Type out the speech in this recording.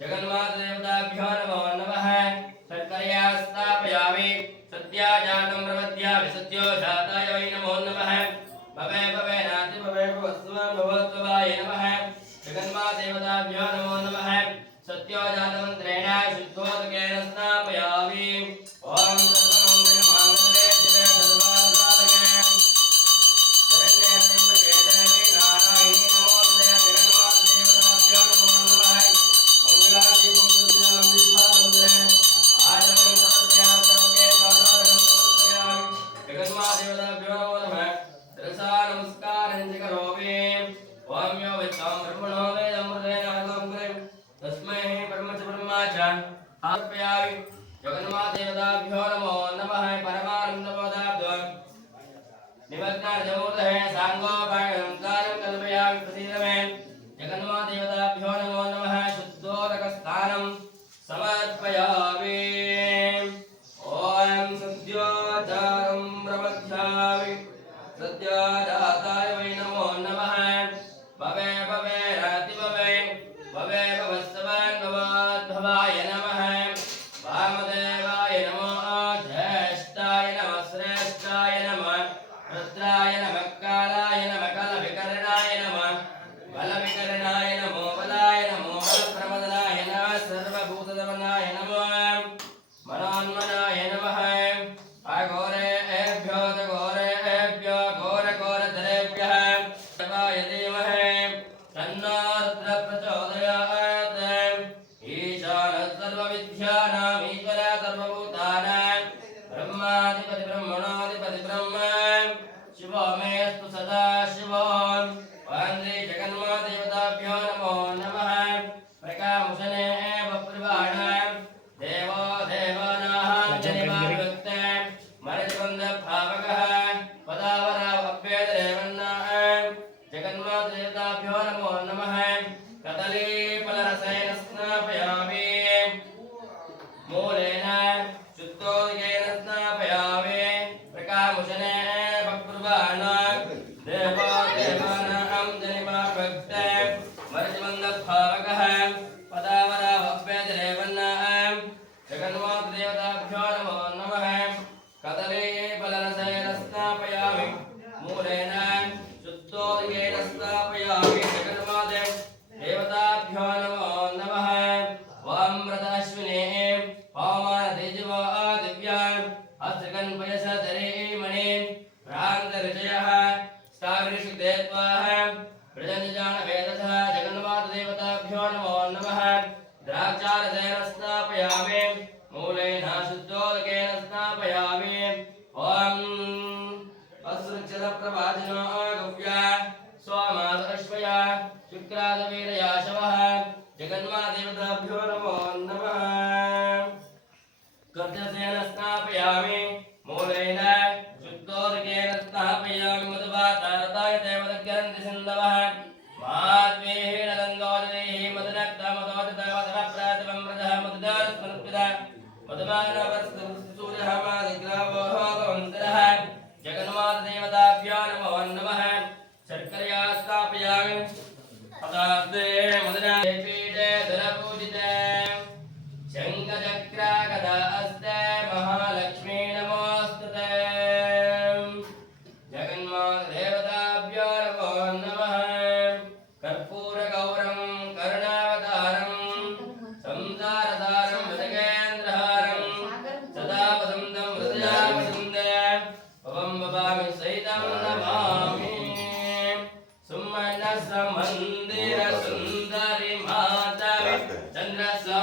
जगन्मातादेवताभ्यो नमो नमः शर्करया स्थापयामि सद्या जातं प्रपद्या विसद्यो जाताय वै नमो नमः भवे भवे नाति भवे भवस्व भवत्ववाय नमः जगन्मातादेवताभ्यो नमो नमः सत्यो जातमन्त्रेण शुद्धोदकेन स्नापयामि ॐ सर्वमङ्गलमाङ्गल्ये शिवे सर्वार्थसाधके शरण्ये त्र्यम्बके देवी नारायणी नमोस्तुते जगन्मातादेवताभ्यो नमो नमः मंगलादिपुं दुर्गां दीपावन्दे आचमनं समर्पयामि सर्वे साधारणं समर्पयामि जगन्मातादेवताभ्यो नमो नमः शिरसा नमस्कारं च करोमि ॐ यो विद्वां ब्रह्मणो वेदमृतेन अग्रे तस्मै ब्रह्म च ब्रह्मा च अर्पयामि जगन्मातादेवताभ्यो नमो नमः परमानन्दबोधाब्दो निमग्नार्जमूर्धे साङ्गोपायं कार्यं कल्पयामि प्रसीदमे जगन्मातादेवताभ्यो नमो नमः शुद्धोदकस्थानं समर्पयामि ॐ सद्योजातं प्रबध्यामि सद्योजाताय वै नमो नमः भवे भवे राति भवे भवे भवस्वन्भवाद्भवाय नमः वामदेवाय नमो ज्येष्ठाय नमः श्रेष्ठाय नमः रुद्राय नमः कालाय नमः कलविकरणाय नमः बलविकरणाय नमो बलाय नमो बलप्रमदनाय नमः सर्वभूतदमनाय नमो मनोन्मनाय नमः अघोरेभ्यो घोरेभ्यो घोरघोरधरेभ्यः देवाय धीमहि तन्नो रुद्रः प्रचोदयात् ईशानः सर्वविद्यानाम् ईश्वरः सर्वभूतानां ब्रह्माधिपति ब्रह्मणाधिपति ब्रह्म शिवो मेऽस्तु सदा शिवो वन्दे जगन्मातादेवताभ्यो नमो नमः प्रकामुशने बप्रिवाण देवो देवानाः जनिमाविभक्ते मरजबन्धभावकः पदावरावभ्येदरेवन्नाः जगन्मातादेवताभ्यो नमो नमः कदलीफलरसेन स्नापयामि मूलेन शुद्धोदकेन स्नापयामि प्रकामुशने बप्रुवाण देवो देवानां जनिमाविभक्ते मरजबन्धभावकः पदावरावभ्येदरेवन्नाः जगन्मातादेवताभ्यो नमो नमः कदलीफलरसेन स्नापयामि मूलेन शुद्धोदकेन स्नापयामि जगन्मातादेवताभ्यो नमो नमः वामृताश्विने पवमानतेजवो दिव्या हस्तकन्पयसधरे मणि भ्रान्तऋषयः स्थावृषुदेत्वाः प्रजनजानवेदसः जगन्मातादेवताभ्यो नमो नमः द्राक्षारसेन स्नापयामि मूलेन शुद्धोदकेन स्नापयामि ॐ असृक्षरप्रभाजनो गव्या सोमादश्वया शुक्रादवीरयाशवः जगन्मातादेवताभ्यो नमो नमः कर्जसेन स्नापयामि मूलेन शुद्धोदकेन स्नापयामि मधुवातारताय देवदग्गरन्ति सिन्धवः मात्मेहेन गङ्गोदरेः मदनक्तमदोदितवदवप्रातिमं मृदः मदुदारस्मनुपितः मधुमानवर्षसूर्यः मादिग्रावोः भवन्तरः जगन्मातादेवताभ्यो नमो नमः शर्करया स्थापयामि पदार्थे मदनाय पीठे धनपूजिते शङ्खचक्रागदा अस्ते महालक्ष्मी नमोऽस्तुते जगन्मातादेवताभ्यो नमो नमः कर्पूरगौरं करुणावतारं संसारसारं मृगेन्द्रहारं सदा वसन्तं हृदयावसन्दे भवं भवामि सहितं नमामि सुमनस मन्दिर सुन्दरि मातरि चन्द्रसौ